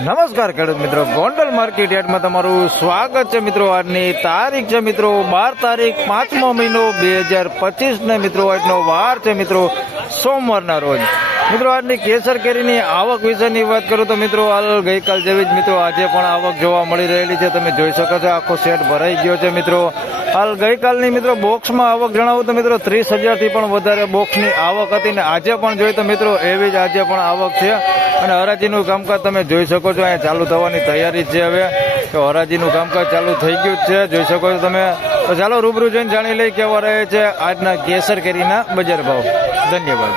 નમસ્કાર ખેડૂત મિત્રો. ગોંડલ માર્કેટ યાર્ડમાં તમારું સ્વાગત છે મિત્રો. આજની તારીખ છે મિત્રો બાર તારીખ પાંચમો મહિનો બે હજાર પચીસ ને મિત્રો આજનો વાર છે મિત્રો સોમવારના રોજ. મિત્રો, આજની કેસર કેરીની આવક વિશેની વાત કરું તો મિત્રો, હાલ ગઈકાલ જેવી જ મિત્રો આજે પણ આવક જોવા મળી રહેલી છે. તમે જોઈ શકો છો, આખો સેટ ભરાઈ ગયો છે મિત્રો. હાલ ગઈકાલની મિત્રો બોક્સમાં આવક જણાવું તો મિત્રો ત્રીસ હજારથી પણ વધારે બોક્સની આવક હતી ને આજે પણ જોઈએ તો મિત્રો એવી જ આજે પણ આવક છે. અને હરાજીનું કામકાજ તમે જોઈ શકો છો, અહીંયા ચાલુ થવાની તૈયારી છે હવે. તો હરાજીનું કામકાજ ચાલુ થઈ ગયું છે, જોઈ શકો છો તમે. તો ચાલો રૂબરૂ જોઈને જાણી લઈ કેવા રહે છે આજના કેસર કેરીના બજાર ભાવ. ધન્યવાદ.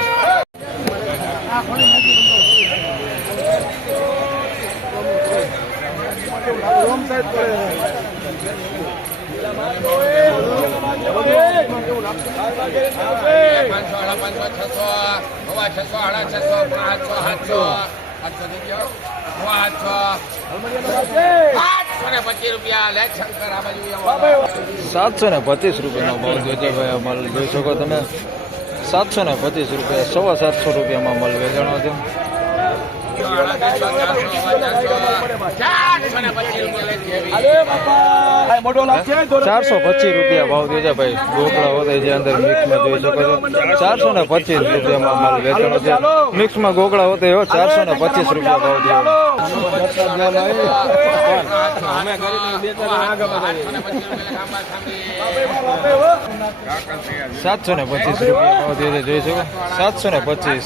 પાંચસો સાડા પાંચસો છસો હવા છસો સાડા છસો પાંચસો સાતસો સાતસો થઈ ગયો હવા આઠસો આઠસો ને પચીસ રૂપિયા લે શંકર આ બાજુ સાતસો ને પચીસ રૂપિયાનો ભાવ થયો ભાઈ અમલ જોઈ શકો તમે. સાતસો ને પચીસ રૂપિયા, સવા સાતસો રૂપિયામાં માલ વેચાણો છે. ચારસો પચીસ રૂપિયા ભાવ થયો છે ભાઈ. ઢોકળા વધે છે અંદર મિક્સમાં જોઈ શકો છો. ચારસો ને પચીસ રૂપિયામાં માલ વેચાણો છે. મિક્સમાં ગોગળા વધે એવો ચારસો ને પચીસ રૂપિયા ભાવ થયો. સાતસો ને પચીસ રૂપિયા ભાવ થયો જોઈ શકો? સાતસો ને પચીસ.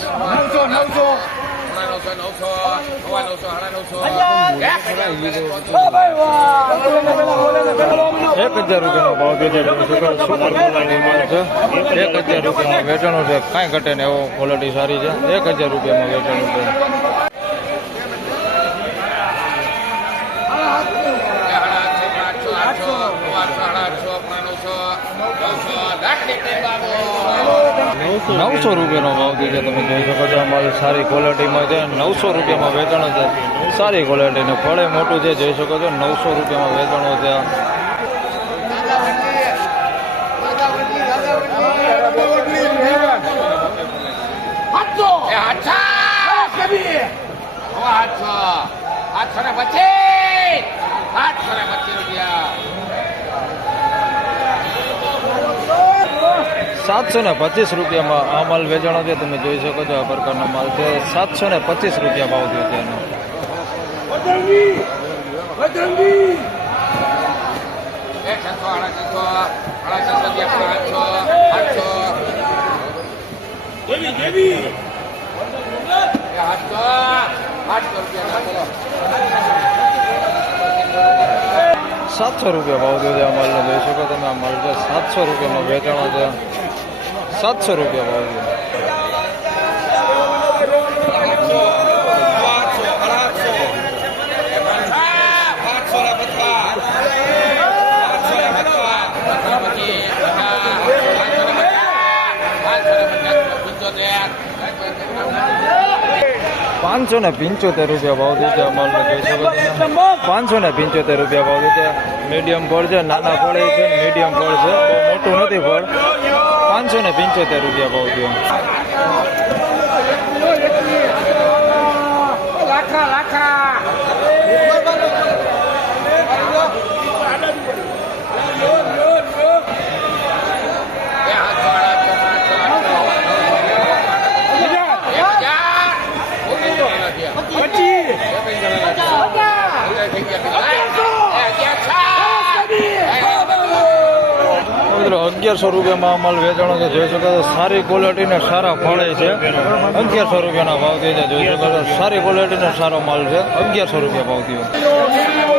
એક હજાર રૂપિયાનો ભાવ છે એક હજાર રૂપિયામાં વેચાણો છે. કાંઈ ઘટે ને એવો ક્વોલિટી સારી છે. એક હજાર રૂપિયામાં વેચાણું છે આઠસો આઠસો હવા સાડા આઠસો નવસો નવસો રૂપિયાનો ભાવ છે તમે જોઈ શકો છો, અમારી સારી ક્વોલિટીમાં છે. નવસો રૂપિયામાં વેચાણ છે. સારી ક્વોલિટીનું ફળે મોટું છે, જોઈ શકો છો, નવસો રૂપિયામાં વેચાણો છે આઠસો ને પચીસ આઠસો ને પચીસ રૂપિયા. સાતસો ને પચીસ રૂપિયામાં આ માલ વેચાણો છે તમે જોઈ શકો છો આ પ્રકારનો માલ છે. સાતસો ને પચીસ રૂપિયા ભાવ થયો છે સાતસો રૂપિયા ભાવ થયો છે આ માલનો. જોઈ શકો તમે આ માલ છે. સાતસો રૂપિયામાં વેચાણો છે. સાતસો રૂપિયા ભાવ છે. પાંચસો ને પંચોતેર રૂપિયા ભાવ છે શકો તમે પાંચસો ને પંચોતેર રૂપિયા ભાવ છે મીડિયમ ફળ છે, નાના ફળ છે મીડિયમ ફળ છે. મોટું નથી ફળ. પાંચસો ને પંચોતેર રૂપિયા ભાવ થયો. લાખા લાખા અગિયારસો રૂપિયામાં માલ વેચાણો છે જોઈ શકો છો. સારી ક્વોલિટીને સારા ફળે છે. અગિયારસો રૂપિયાના ભાવ થયો છે, જોઈ શકો છો. સારી ક્વોલિટીનો સારો માલ છે. અગિયારસો રૂપિયા ભાવ થયો.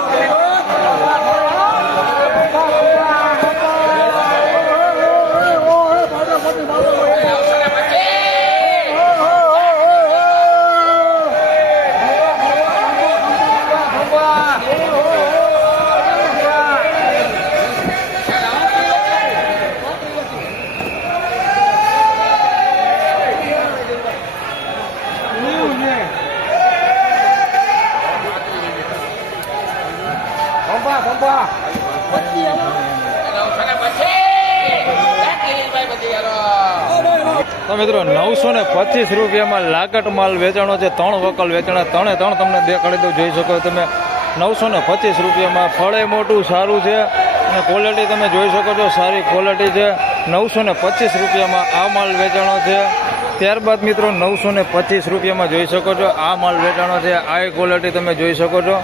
મિત્રો નવસો ને પચીસ રૂપિયામાં લાકટ માલ વેચાણો છે. ત્રણ વકલ વેચાણા, ત્રણે ત્રણ તમને દેખાડી દઉં. જોઈ શકો તમે. નવસો ને પચીસ રૂપિયામાં ફળે મોટું સારું છે. અને ક્વોલિટી તમે જોઈ શકો છો, સારી ક્વોલિટી છે. નવસો ને પચીસ રૂપિયામાં આ માલ વેચાણો છે. ત્યારબાદ મિત્રો નવસો ને પચીસ રૂપિયામાં જોઈ શકો છો, આ માલ વેચાણો છે. આ ક્વોલિટી તમે જોઈ શકો છો.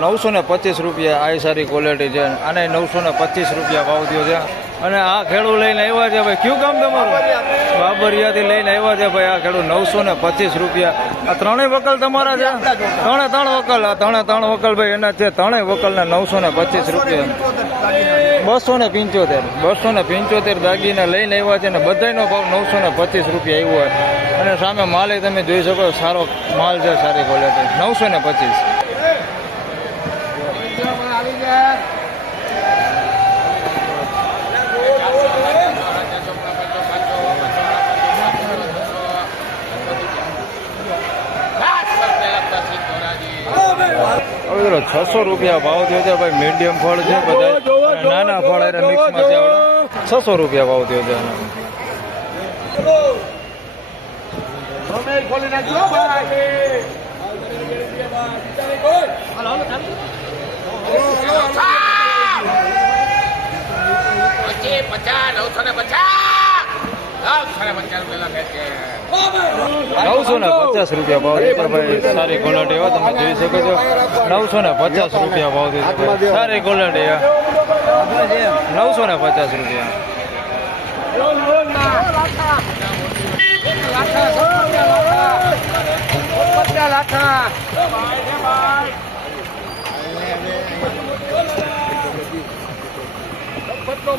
નવસો ને પચીસ રૂપિયા આ સારી ક્વોલિટી છે. અને નવસો ને પચીસ રૂપિયા ભાવ થયો છે. અને આ ખેડૂત લઈને આવ્યા છે ભાઈ. કયું કામ તમારું? બાબરિયાથી લઈને આવ્યા છે ભાઈ આ ખેડૂત નવસો ને પચીસ રૂપિયા. આ ત્રણેય વકલ તમારા છે? ત્રણે ત્રણ વકલ. આ ત્રણે ત્રણ વકલ ભાઈ એના છે. ત્રણેય વકલના નવસો ને પચીસ રૂપિયા. બસો ને પંચોતેર. બસો ને પંચોતેર દાગીને લઈને આવ્યા છે ને બધાયનો ભાવ નવસો ને પચીસ રૂપિયા આવ્યો હોય. અને સામે માલ તમે જોઈ શકો સારો માલ છે, સારી ક્વોલિટી નવસો ને પચીસ. હવે મિત્રો છસો રૂપિયા ભાવ થયો છે ભાઈ મીડિયમ ફળ છે બધા નાના ફળ એટલે મિક્સમાં છે આવડે. છસો રૂપિયા ભાવ થયો છે આનો. ખોલી નાખજો ભાઈ પચીસ પચાસ નવસો ને પચાસ. નવસો ને પચાસ રૂપિયા ભાવ છે. ભાઈ સારી ક્વોલિટી હોય તમે જોઈ શકો છો. નવસો ને પચાસ રૂપિયા ભાવ છે. સારી ક્વોલિટી. નવસો ને પચાસ રૂપિયા.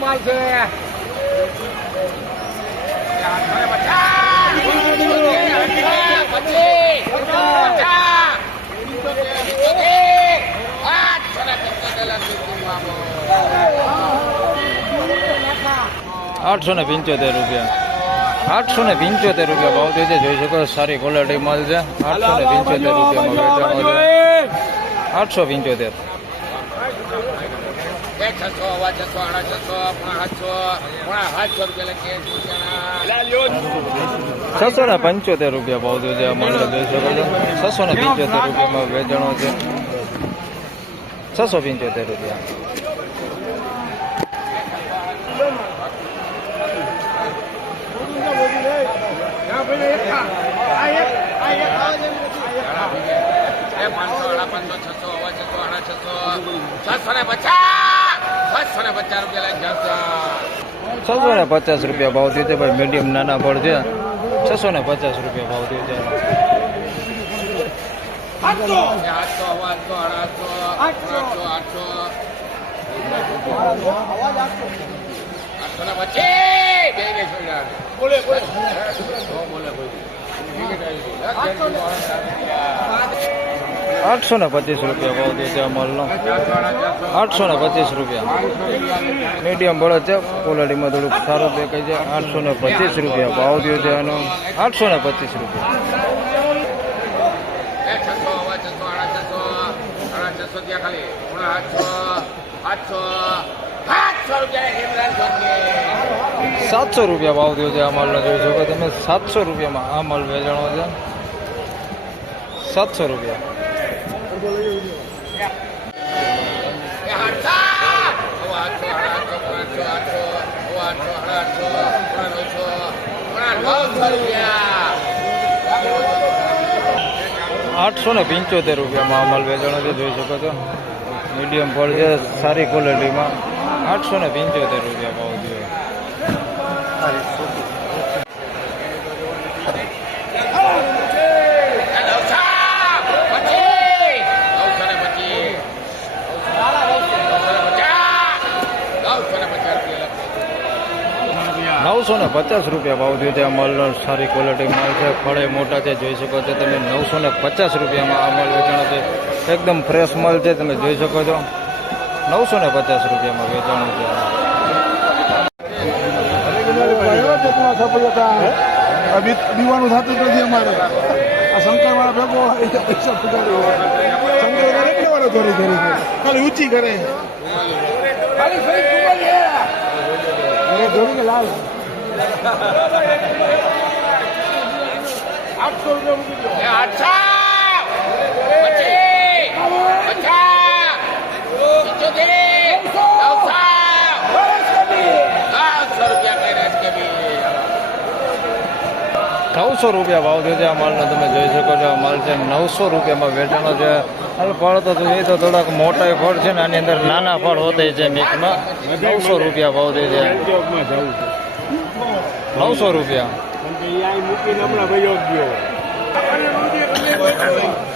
માલ છે આઠસો ને પંચોતેર રૂપિયા આઠસો ને પંચોતેર રૂપિયા ભાવ થયો છે જોઈ શકો છો સારી ક્વોલિટી માલ છે આઠસો ને પંચોતેર રૂપિયામાં વેચાણો છે આઠસો પંચોતેર છસો અવા છસો આડા છસો પોણા સાતસો પોણા સાતસો રૂપિયા લખીએ છસો ને પંચોતેર રૂપિયા ભાવ છે માલ જોઈ શકો છો. છસો ને પંચોતેર રૂપિયામાં વેચાણો છે. છસો પંચોતેર રૂપિયા છસો ને પચાસ રૂપિયા ભાવ થયો છે ભાઈ મીડિયમ નાના ફળ છે. છસો ને પચાસ રૂપિયા ભાવ થયો છે બોલે બોલે. આઠસો ને પચીસ રૂપિયા ભાવ થયો છે માલનો આઠસો ને પચીસ રૂપિયા. મીડિયમ બળદ છે કોલાડીમાં થોડુંક સારું દેખાય છે. આઠસો ને પચીસ રૂપિયા ભાવ થયો છે એનો. આઠસો ને પચીસ રૂપિયા. સાતસો રૂપિયા ભાવ થયો છે આ માલનો જોઈ શકો તમે. સાતસો રૂપિયામાં આ માલ વેચાણો છે. સાતસો રૂપિયા. આઠસો ને પંચોતેર રૂપિયામાં અમલ માલ વેચાણો છે, જોઈ શકો છો. મીડિયમ ફળ છે સારી ક્વોલિટીમાં આઠસો ને પંચોતેર રૂપિયા ભાવ નવસો ને પચાસ રૂપિયા ભાવ થયો છે આ માલનો સારી ક્વોલિટી માલ છે. ફળે મોટા છે જોઈ શકો છો તમે. નવસો ને પચાસ રૂપિયામાં આ માલ વેચાણો છે. એકદમ ફ્રેશ માલ છે તમે જોઈ શકો છો. નવસો ને પચાસ રૂપિયામાં વેચાણું છે. દીવાનું થતું નથી અમારે. આ શંકર વાળા ભેગો શંકર ધોરી ધોરી ખાલી ઊંચી કરે. અચ્છા નવસો રૂપિયા ભાવ થયો છે આ માલનો, તમે જોઈ શકો છો આ માલ છે. નવસો રૂપિયામાં વેચાણો છે. હાલ ફળ તો જોઈએ, તો થોડાક મોટા ફળ છે ને આની અંદર નાના ફળ હોતે છે મિક્સમાં. નવસો રૂપિયા ભાવ થયો છે. નવસો રૂપિયા.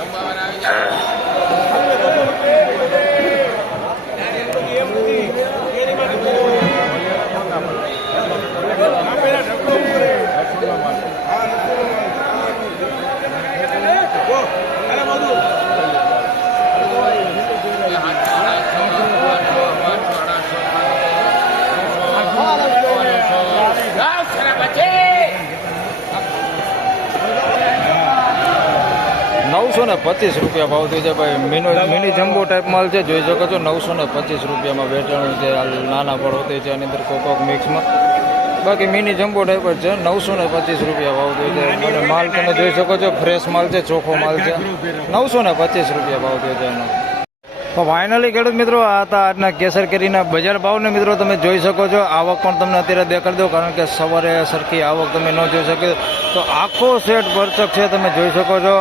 અંબાવાના આવી જાય પચીસ રૂપિયા ભાવ થયો છે ભાઈ. મિનો મિની જમ્બો ટાઈપ માલ છે, જોઈ શકો છો, નવસો ને પચીસ રૂપિયામાં વેચાણું છે. નાના હોતે છે, આની અંદર કોકોક મિક્સમાં બાકી મિની જમ્બો ટાઈપ જ છે, નવસો ને પચીસ રૂપિયા ભાવ થયો છે. અને માલ તમે જોઈ શકો છો, ફ્રેશ માલ છે ચોખ્ખો માલ છે. નવસો ને પચીસ રૂપિયા ભાવ થયો છે એનો. તો ફાઇનલી ખેડૂત મિત્રો, આ હતા આજના કેસર કેરીના બજાર ભાવને મિત્રો તમે જોઈ શકો છો. આવક પણ તમને અત્યારે દેખાડી દો કારણ કે સવારે સરખી આવક તમે ન જોઈ શકે તો આખો સેટ ભરચક છે, તમે જોઈ શકો છો.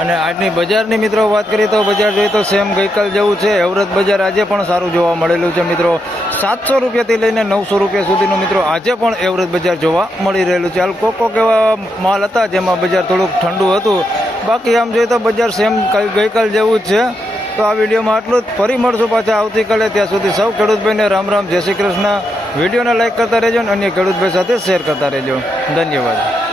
અને આજની બજારની મિત્રો વાત કરીએ તો બજાર જોઈએ તો સેમ ગઈકાલ જેવું છે. એવરેજ બજાર આજે પણ સારું જોવા મળેલું છે મિત્રો. સાતસો રૂપિયાથી લઈને નવસો રૂપિયા સુધીનું મિત્રો આજે પણ એવરેજ બજાર જોવા મળી રહેલું છે. હાલ કોક કોક એવા માલ હતા જેમાં બજાર થોડુંક ઠંડુ હતું. બાકી આમ જોઈએ તો બજાર સેમ ગઈકાલ જેવું જ છે. તો આ વિડીયોમાં આટલું જ. ફરી મળશું પાછા આવતીકાલે. ત્યાં સુધી સૌ ખેડૂતભાઈને રામ રામ. જય શ્રી કૃષ્ણ. વિડીયોને લાઇક કરતા રહેજો અને અન્ય ખેડૂતભાઈ સાથે શેર કરતા રહેજો. ધન્યવાદ.